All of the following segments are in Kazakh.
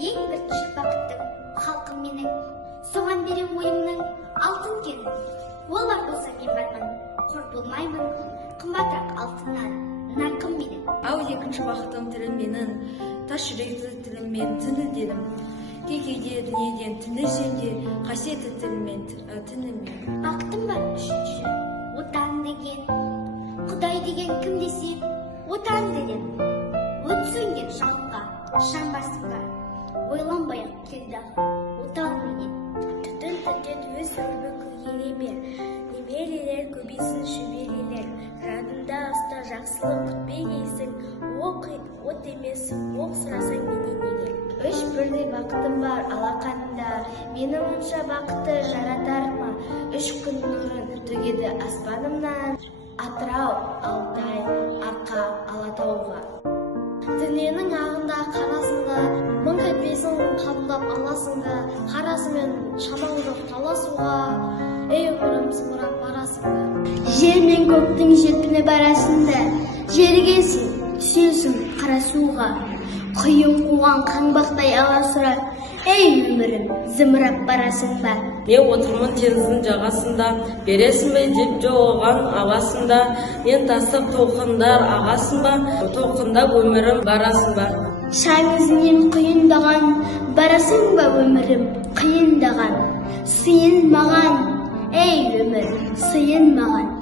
Ең бірінші бақыттым халқым менің, соған берем ойымның алтын кенін. Олар болса мен бармын, қор болмаймын, қымбатырақ алтыннан нарқым менің. Ал екінші бақытым тілім менің, таш жүректі тіліммен тілілдедім. Кейде дүниеден түңілсемде, қасиетті тіліммен тініммен. Бақытым бар үшінші, отан деген, Құдай деген кім десе, отан деген. От сөнген жалынға, шам басыңға, ойланбай-ақ келді отан менен. Түтін өз өмірін елеме, немерелер көбейсін шөберелер. Жанында ұста жақсылық күтпегейсің, от емес, оқ сұрасаң менен неге. Үш бірдей бақытым бар алақанында, мені мұнша бақытты жаратар ма? Үш күн нұрын төгеді аспанымнан, Атырау, Алтай, Арқа, Алатауға. Дүниенің ағында қарасында, мың кетпейсің қабылдап аласыңда, қарасымен шамалдық таласуға, ей өмірім зымырап барасыңда. Жер мен көктің желпіні барасында, жерге сен түсесің қара суға. Құйын қуған қаңбақтай аласұра, ей өмірім зымырап барасың ба? Мен отырмын теңіздің жағасында, бересің бе деп жоғаған ағасында, мен тастап толқындар ағасын ба, толқындап өмірім барасың ба? Шаң ізінен құйындаған, барасың ба өмірім қиындаған? Сыйын маған, ей өмір, сыйын маған,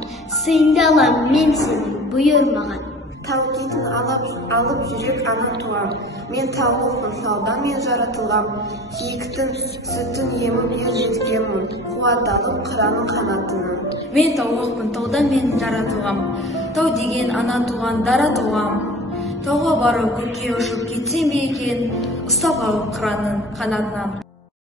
сыйынды алам мен сені, бұйыр маған. Тау кетін алып жүрек ана туған, мен таулықпын, таудан мен жаратылғам, киіктің сүтін еміп ер жеткенмін, қуат алып қыраның қанатынан. Мен таулықпын, таудан мен жаратылғам, тау деген ана туған, дара туғам. Тауға барып көкке ұшып кетсем бе екен, ұстап алып қыраның қанатынан.